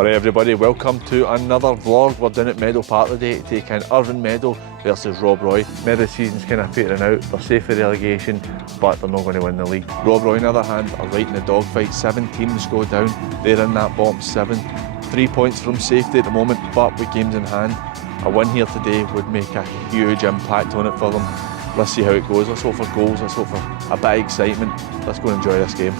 Alright everybody, welcome to another vlog. We're down at Meadow Park today to take in Irvine Meadow versus Rob Roy. Meadow season's kind of petering out, they're safe for relegation, but they're not going to win the league. Rob Roy on the other hand are right in the dogfight. 7 teams go down, they're in that bottom 7. 3 points from safety at the moment, but with games in hand, a win here today would make a huge impact on it for them. Let's see how it goes, let's hope for goals, let's hope for a bit of excitement. Let's go and enjoy this game.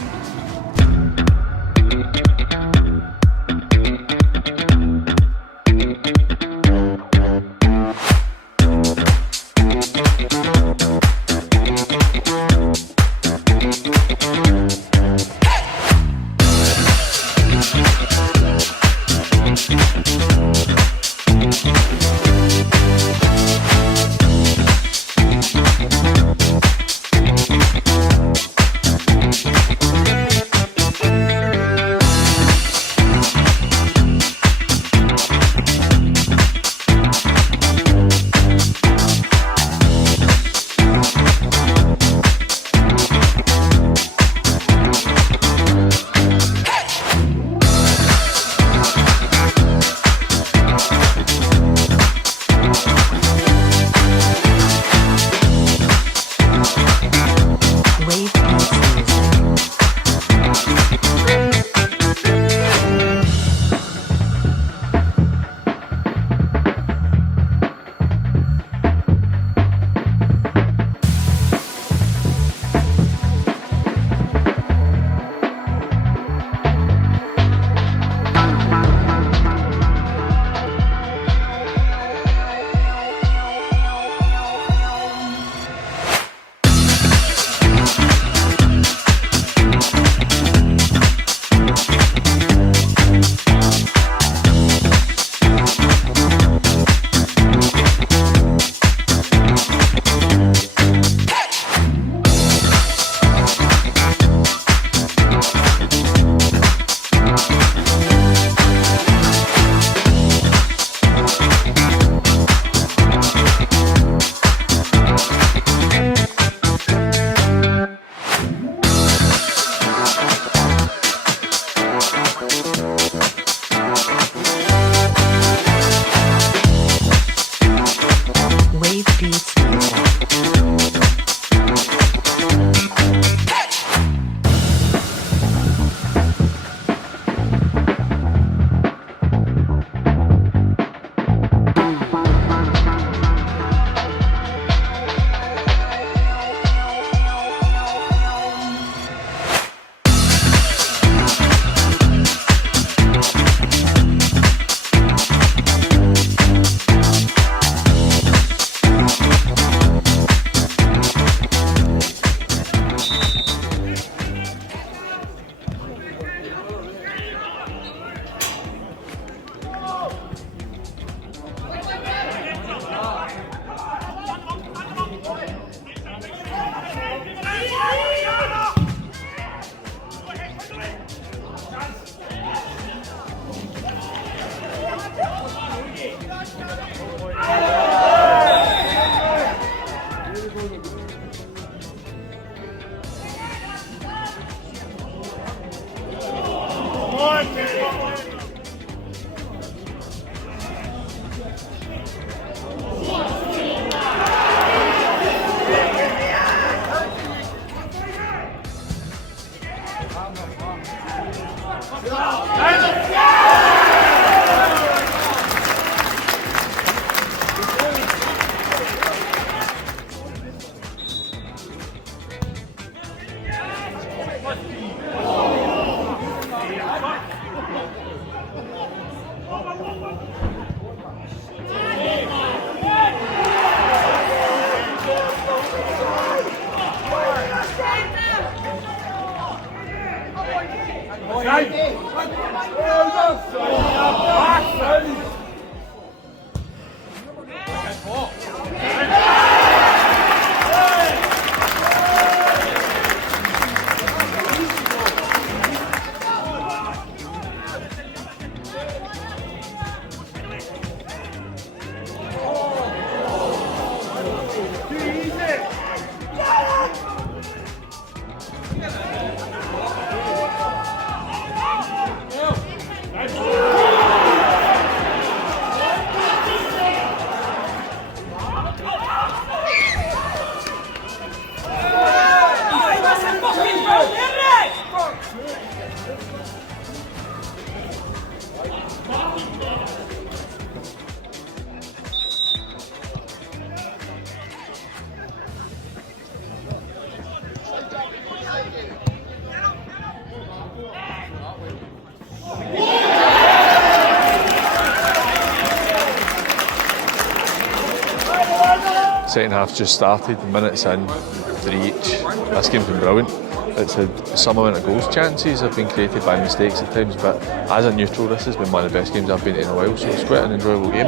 Second half's just started, minutes in, 3 each. This game's been brilliant. It's had some amount of goals. Chances have been created by mistakes at times, but as a neutral, this has been one of the best games I've been to in a while, so it's quite an enjoyable game.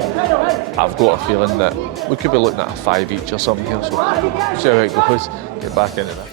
I've got a feeling that we could be looking at a 5 each or something here, so see how it goes. Get back into that.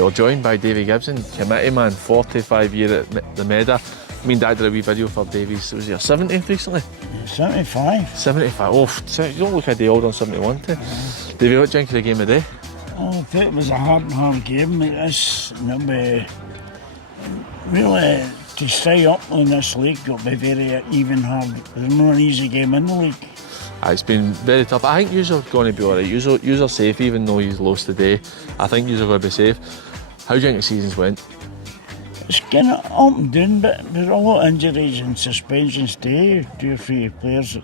We're joined by David Gibson, committee man, 45 year at the Medda. Me and Dad did a wee video for Davies. Was he 70th recently? 75. 75. Oh, you don't look a day old on 71. David, what do you think of the game of the day? Oh, I think it was a hard game. It'll be really to stay up on this league. It'll be very even hard. There's not an easy game in the league. It's been very tough. I think you're going to be alright. You're safe, even though you lost today. I think you're going to be safe. How do you think the season's went? It's kind of up and down, but there's a lot of injuries and suspensions today, 2 or 3 players.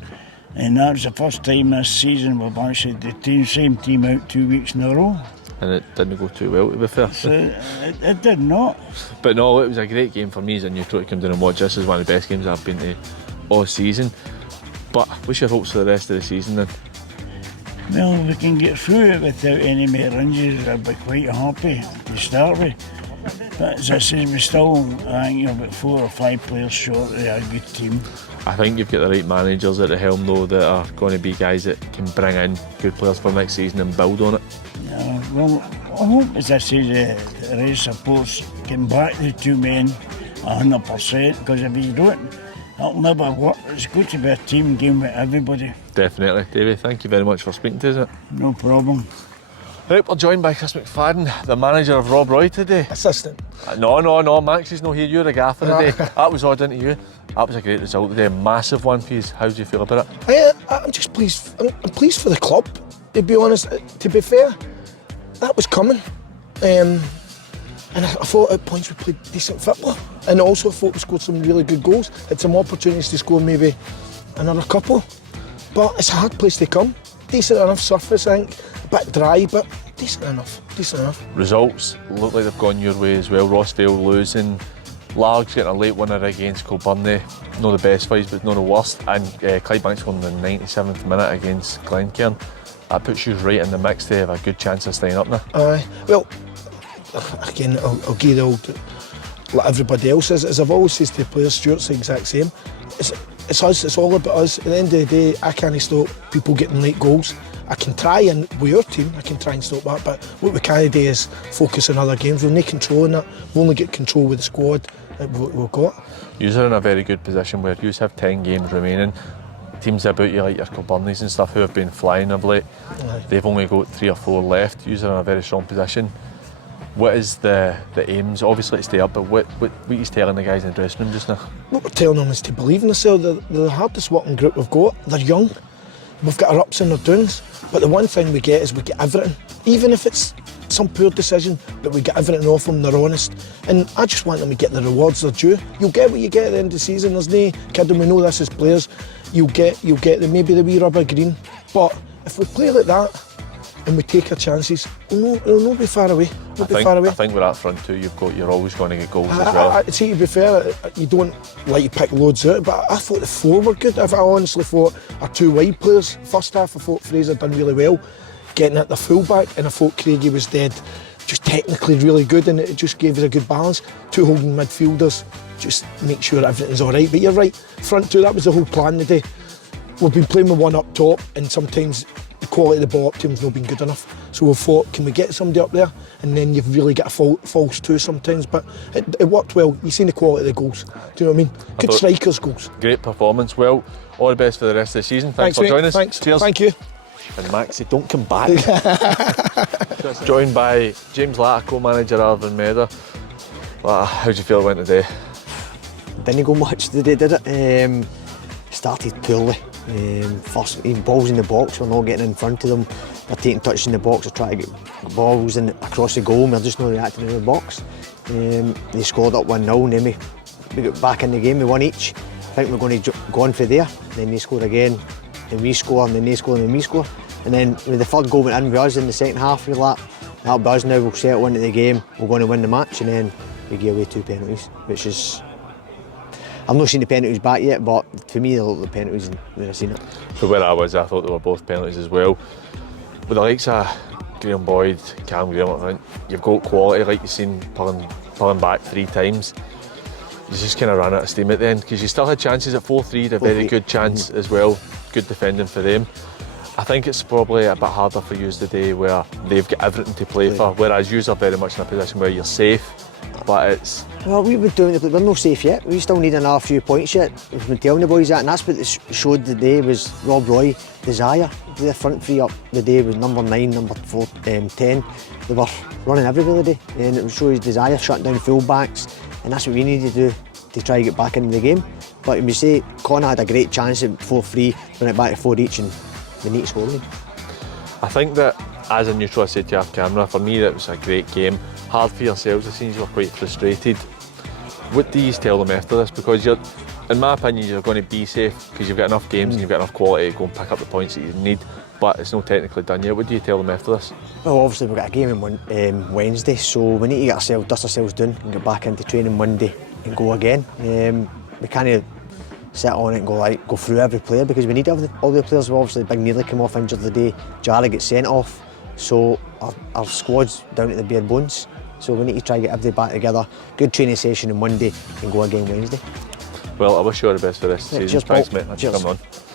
And that was the first time this season we've actually had the same team out 2 weeks in a row. And it didn't go too well, to be fair. So it did not. But no, it was a great game for me as a neutral to come down and watch. This is one of the best games I've been to all season. But what's your hopes for the rest of the season then? Well, if we can get through it without any more injuries, I'd be quite happy to start with. But as I say, we still, I think, about 4 or 5 players short of a good team. I think you've got the right managers at the helm though that are going to be guys that can bring in good players for next season and build on it. Yeah, well, I hope, as I say, the race supports can back the 2 men 100%, because if you don't, it'll never work. It's good to be a team game with everybody. Definitely. David, thank you very much for speaking to us. No problem. Right, we're joined by Chris McFadden, the manager of Rob Roy today. Assistant. No, Max is not here, you're the gaffer today. That was odd, into you. That was a great result today, a massive one for you. How do you feel about it? I'm just pleased. I'm pleased for the club, to be honest. To be fair, that was coming. And I thought at points we played decent football. And also I thought we scored some really good goals. Had some opportunities to score maybe another couple. But it's a hard place to come. Decent enough surface, I think. A bit dry, but decent enough. Results look like they've gone your way as well. Rossdale losing, Largs getting a late winner against Kilbirnie. Not the best fights, but not the worst. And Clydebank scoring in the 97th minute against Glencairn. That puts you right in the mix to have a good chance of staying up now. Well, again, I'll give the old, like everybody else is, as I've always said to the players, Stuart's the exact same. It's us, it's all about us. At the end of the day, I can't stop people getting late goals. I can try, and with your team, I can try and stop that, but what we can't do is focus on other games. We've no control in that. We've only got control with the squad that we've got. You're in a very good position where you have 10 games remaining. teams about you like your Kilburnies and stuff who have been flying of late, they've only got 3 or 4 left. You're in a very strong position. What is the aims? Obviously to stay up, but what are you telling the guys in the dressing room just now? What we're telling them is to believe in themselves. They're the hardest working group we've got. They're young. We've got our ups and our downs. But the one thing we get is we get everything. Even if it's some poor decision, but we get everything off them, they're honest. And I just want them to get the rewards they're due. You'll get what you get at the end of the season. There's no kidding, we know this as players. You'll get maybe the wee rubber green. But if we play like that and we take our chances, it'll not be far away. I think with that front two you're always going to get goals as well. I see, to be fair, you don't like to pick loads out, but I thought the 4 were good. I honestly thought our 2 wide players, first half I thought Fraser done really well, getting at the full back, and I thought Craigie was dead, just technically really good, and it just gave us a good balance. 2 holding midfielders, just make sure everything's all right. But you're right, front 2, that was the whole plan today. We've been playing with 1 up top, and sometimes the quality of the ball up team's not been good enough. So we thought, can we get somebody up there? And then you've really got a false 2 sometimes. But it worked well. You've seen the quality of the goals. Do you know what I mean? Good strikers' goals. Great performance. Well, all the best for the rest of the season. Thanks for mate. joining us. Thanks. Cheers. Thank you. And Maxie, don't come back. Joined by James Laco, manager of Irvine Meadow. How do you feel it went today? Didn't go much today, did it? Started poorly. First, balls in the box, we're not getting in front of them. They're taking touches in the box, they're trying to get balls in across the goal, and we're just not reacting in the box. They scored up 1-0, and then we got back in the game, we won each. I think we're going to go on for there. Then they scored again, then we score, and then they score, and then we score. And then when the third goal went in with us in the second half, we were like, that'll be us now, we'll settle into the game, we're going to win the match, and then we gave away 2 penalties, which is... I've not seen the penalties back yet, but for me they look like penalties when I've seen it. For where I was, I thought they were both penalties as well. With the likes of Graham Boyd, Cam Graham, I think you've got quality, like you've seen pulling back 3 times. You just kind of ran out of steam at the end, because you still had chances at 4-3, a very good chance as well. Good defending for them. I think it's probably a bit harder for you today where they've got everything to play for, whereas you are very much in a position where you're safe. But it's... Well, we've been doing it, but we're not safe yet. We still need another few points yet. We've been telling the boys that, and that's what it showed today was Rob Roy, desire. The front 3 up the day was number 9, number 4, 10. They were running everywhere today, and it showed his desire, shutting down full backs, and that's what we need to do to try to get back into the game. But when we say Connor had a great chance at 4-3, bring it back to 4 each, and we need to score again. I think that as a neutral, I said to you off camera, for me that was a great game. Hard for yourselves, it seems you were quite frustrated. What do you tell them after this? Because you're, in my opinion, you're going to be safe because you've got enough games and you've got enough quality to go and pick up the points that you need, but it's not technically done yet. What do you tell them after this? Well, obviously we've got a game on Wednesday, so we need to dust ourselves down and get back into training Monday and go again. We can't sit on it and go through every player, because we need all the players. Obviously Big Nearly came off injured today, Jarry gets sent off, so our squad's down at the bare bones. So we need to try to get everybody back together. Good training session on Monday and go again Wednesday. Well, I wish you all the best for this season. Cheers, Thanks, Paul. mate. Thanks Cheers. for coming on.